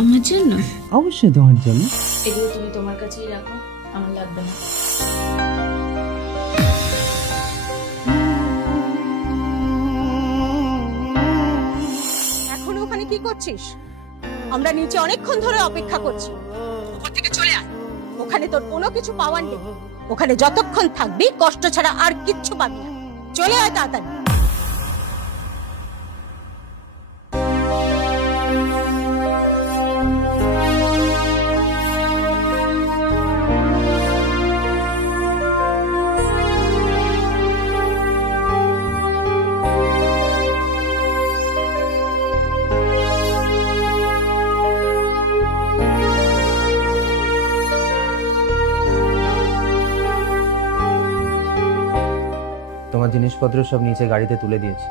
আমার জন্য? অবশ্যই তোমার জন্য। এগুলো তুমি তোমার কাছেই রাখো, আমার লাগবে না। এখন ওখানে কি করছিস? আমরা নিচে অনেকক্ষণ ধরে অপেক্ষা করছি, উপর থেকে চলে আয়। ওখানে তোর কোনো কিছু পাওয়ার নেই। ওখানে যতক্ষণ থাকবি কষ্ট ছাড়া আর কিচ্ছু পাবি না। চলে আয় তাড়াতাড়ি। তোমার জিনিসপত্র সব নিচে গাড়িতে তুলে দিয়েছি,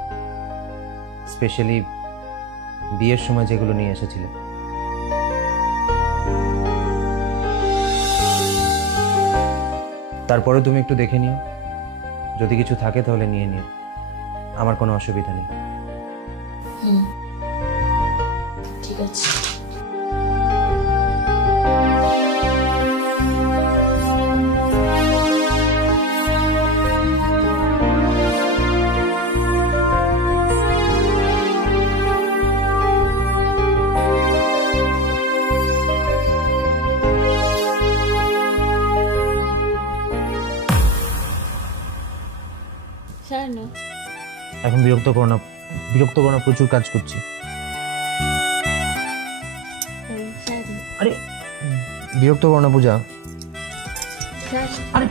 স্পেশালি বিয়ের সময় যেগুলো নিয়ে এসেছিলে। তারপরে তুমি একটু দেখে নিও, যদি কিছু থাকে তাহলে নিয়ে নিও, আমার কোনো অসুবিধা নেই। ঠিক আছে। এখন বিরক্ত করো না, প্রচুর কাজ করছি। আরে বিরক্ত করো না পূজা। আরে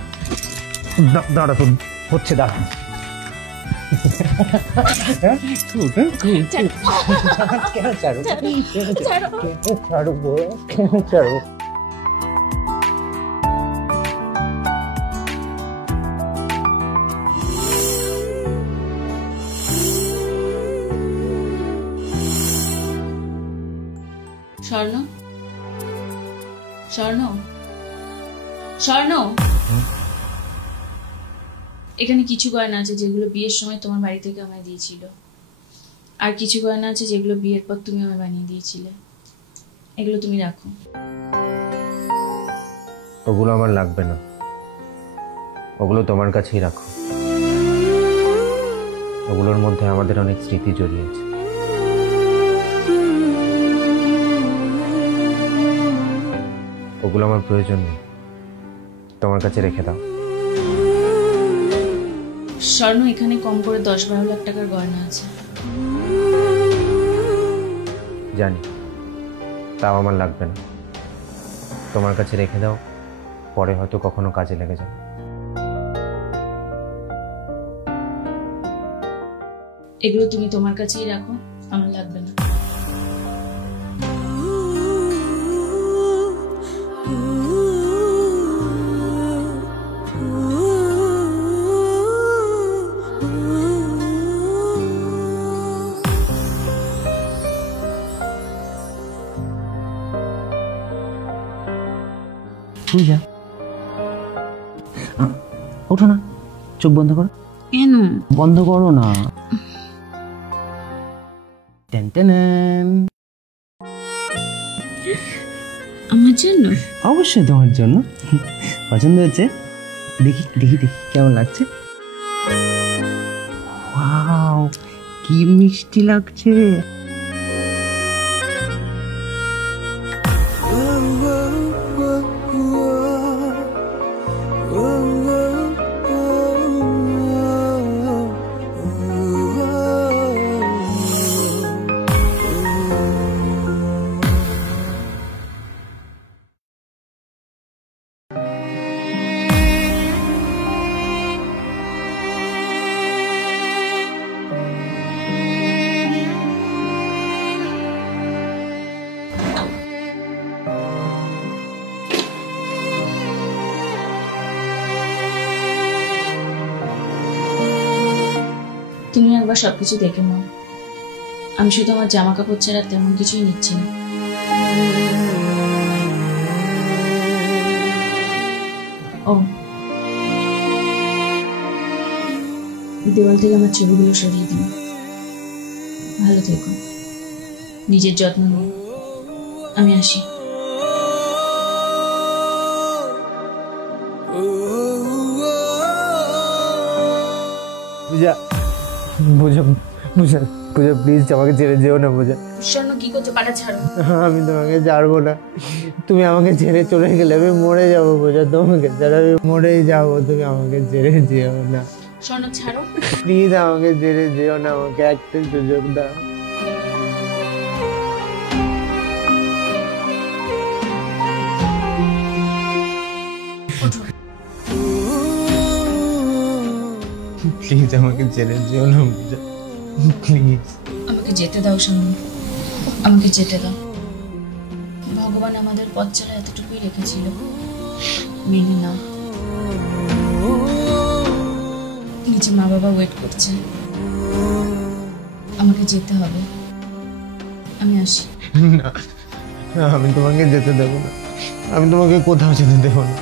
দাঁড়া, তো হচ্ছে, দাঁড়া। কেন ছাড়ো? স্বর্ণ, স্বর্ণ, স্বর্ণ, এখানে কিছু গয়না আছে যেগুলো বিয়ের সময় তোমার বাড়ি থেকে আমায় দিয়েছিল, আর কিছু গয়না আছে যেগুলো বিয়ের পর তুমি আমায় বানিয়ে দিয়েছিলে। এগুলো তুমি রাখো। ওগুলো আমার লাগবে না, ওগুলো তোমার কাছেই রাখো। ওগুলোর মধ্যে আমাদের অনেক স্মৃতি জড়িয়ে আছে। ওগুলো আমার প্রয়োজন নেই, তোমার কাছে রেখে দাও। স্বর্ণ, এখানে কম করে 10-12 লাখ টাকার গয়না আছে। জানি, তাও আমার লাগবে না, তোমার কাছে রেখে দাও, পরে হয়তো কখনো কাজে লেগে যাবে। এগুলো তুমি তোমার কাছেই রাখো, আমার লাগবে না। পূজা, ওঠো না, চোখ বন্ধ করো। কেন বন্ধ করো না? আমার জন্য? অবশ্যই তোমার জন্য। পছন্দ হয়েছে? দেখি দেখি দেখি কেমন লাগছে। ওয়াও, কি মিষ্টি লাগছে। তুমি একবার সবকিছু দেখে নাও, আমি শুধু আমার জামা কাপড় ছাড়া তেমন কিছুই নিচ্ছি না। ও, দেওয়াল থেকে আমার ছবিগুলো সরিয়ে দিন। ভালো থেকো, নিজের যত্ন নাও। আমি আসি। পূজা, পূজা, পূজা, পূজা প্লিজ আমাকে ছেড়ে যেও না পূজা। স্বর্ণ কি করছো? পাটা ছাড়ো। আমি তোমাকে ছাড়বো না। তুমি আমাকে ছেড়ে চলে গেলে আমি মরে যাবো পূজা। তোমাকে ছাড়া আমি মরেই যাবো। তুমি আমাকে ছেড়ে যেও না। স্বর্ণ ছাড়ো প্লিজ, আমাকে ছেড়ে যেও না। আমাকে একটা সুযোগ দাও। ওঠো। প্লিজ আমাকে ছেড়ে যেও না পূজা, প্লিজ। আমাকে যেতে দাও স্বর্ণ, আমাকে যেতে দাও। ভগবান আমাদের পথ চলা এতটুকুই রেখেছিল, মেনে নাও। নিচে মা বাবা ওয়েট করছে, আমাকে যেতে হবে। আমি আসি। না, আমি তোমাকে যেতে দেবো না। আমি তোমাকে কোথাও যেতে দেবো না।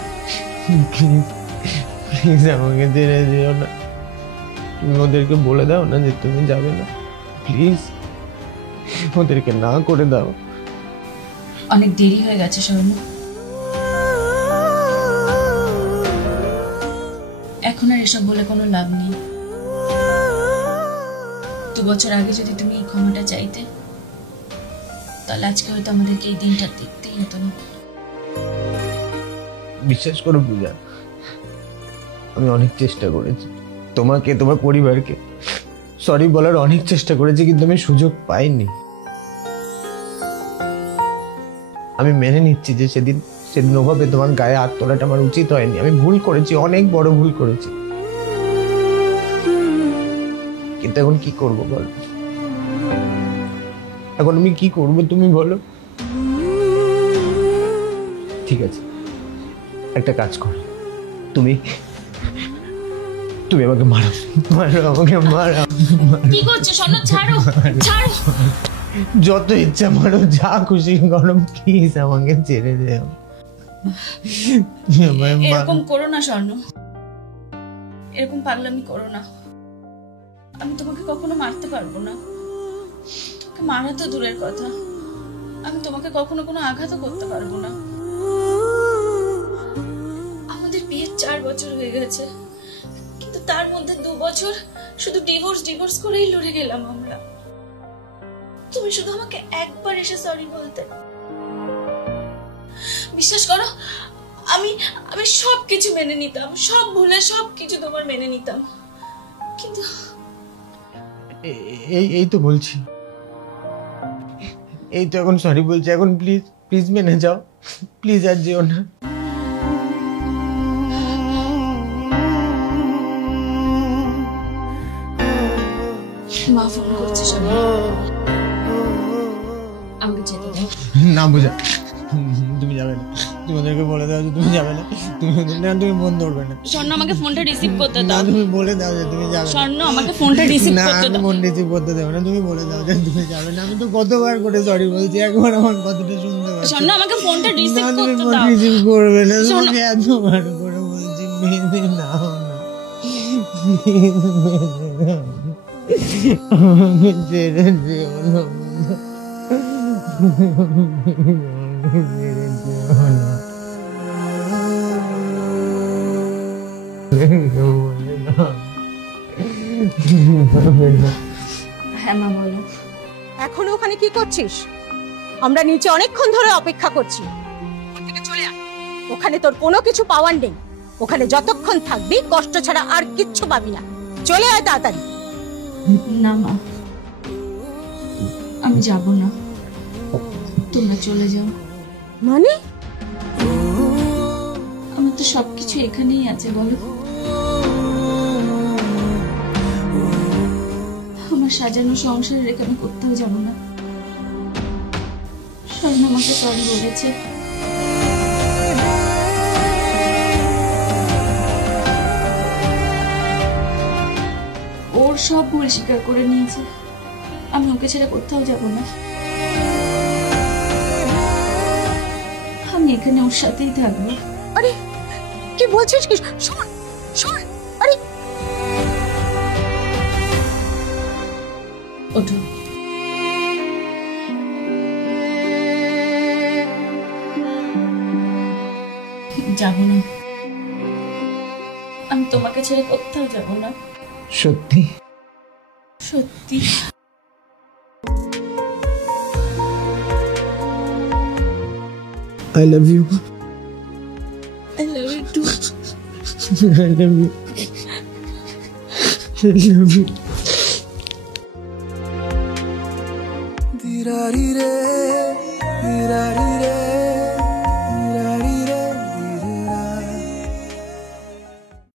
প্লিজ, প্লিজ আমাকে ছেড়ে যেও না। তুমি ওদেরকে বলে দাও না যে তুমি যাবে না। প্লিজ ওদেরকে না করে দাও। অনেক দেরি হয়ে গেছে স্বর্ণ, এখন আর এসব বলে কোনো লাভ নেই। 2 বছর আগে যদি তুমি এই ক্ষমাটা চাইতে, তাহলে আজকে হয়তো আমাদেরকে এই দিনটা দেখতেই হতো না। বিশ্বাস করো পূজা, আমি অনেক চেষ্টা করেছি তোমাকে, তোমার পরিবারকে সরি বলার অনেক চেষ্টা করেছি, কিন্তু আমি সুযোগ পাইনি। আমি মেনে নিচ্ছি যে সেদিন ওভাবে তোমার গায়ে হাত তোলাটা আমার উচিত হয়নি। আমি ভুল করেছি, অনেক বড় ভুল করেছি। কিন্তু এখন কি করবো বলো? এখন আমি কি করবো তুমি বলো? ঠিক আছে, একটা কাজ করো, তুমি আমাকে মারো, আমাকে মারো। কি করছো স্বর্ণ? ছাড়ো, ছাড়ো। যত ইচ্ছা মারো, যা খুশি করো, প্লিজ আমাকে ছেড়ে দেও। এরকম করো না স্বর্ণ, এরকম পাগলামি করো না। আমি তোমাকে কখনো মারতে পারবো না। তোমাকে মারা তো দূরের কথা, আমি তোমাকে কখনো কোনো আঘাতও করতে পারবো না। আমাদের বিয়ের 4 বছর হয়ে গেছে, কিন্তু তার মধ্যে 2 বছর শুধু ডিভোর্স করেই লড়ে গেলাম আমরা। তুমি শুধু আমাকে একবার এসে সরি বলতে। বিশ্বাস করো, আমি সবকিছু মেনে নিতাম, সব ভুলে সবকিছু তোমার মেনে নিতাম, কিন্তু এই তো বলছি, এই তো এখন সরি বলছি। এখন প্লিজ, প্লিজ মেনে যাও, প্লিজ আর যেও না। মা ফোন করছে, সরি আমাকে যেতে দাও। না বুঝা, তুমি যাবে না। তুমি ওদেরকে বলে দাও যে তুমি যাবে না। তুমি ফোন ধরবে না। স্বর্ণ, আমাকে ফোনটা রিসিভ করতে না, দাও। তুমি বলে দাও যে তুমি যাবে না। স্বর্ণ, আমাকে ফোনটা রিসিভ না, করতে দাও। ফোন রিসিভ করতে দেবো না। তুমি বলে দাও যে তুমি যাবে না। আমি তো কতবার করে সরি বলছি, একবার আমার কথাটা শুনতে পাচ্ছি। স্বর্ণ, আমাকে ফোনটা রিসিভ না, তুমি করতে ফোন দাও। রিসিভ করবে না। শোনো। তোমাকে এতবার করে বলছি, মেনে নাও না। আমাকে ছেড়ে যেও না। আমাকে ছেড়ে যেও না। হ্যাঁ মা, বলো। এখনো ওখানে কি করছিস? আমরা নিচে অনেকক্ষণ ধরে অপেক্ষা করছি। ওখান থেকে চলে আয়। ওখানে তোর কোনো কিছু পাওয়ার নেই। ওখানে যতক্ষণ থাকবি কষ্ট ছাড়া আর কিচ্ছু পাবি না। চলে আয় তাড়াতাড়ি। না মা, আমি যাব না, তোমরা চলে যাও। মানে আমার তো সবকিছু এখানেই আছে, বলো। আমার সাজানো সংসার রেখে আমি কোথাও যাব না। স্বর্ণ আমাকে সরি বলেছে, ওর সব ভুল স্বীকার করে নিয়েছে। আমি ওকে ছেড়ে কোথাও যাব না। আমি এখানে ওর সাথেই থাকবো। আরে কি বলছিস কি? শোন শোন, আরে ওঠো। যাব না, আমি তোমাকে ছেড়ে কোথাও যাব না। সত্যি? সত্যি। I love you. I love you too. I love you. I love you.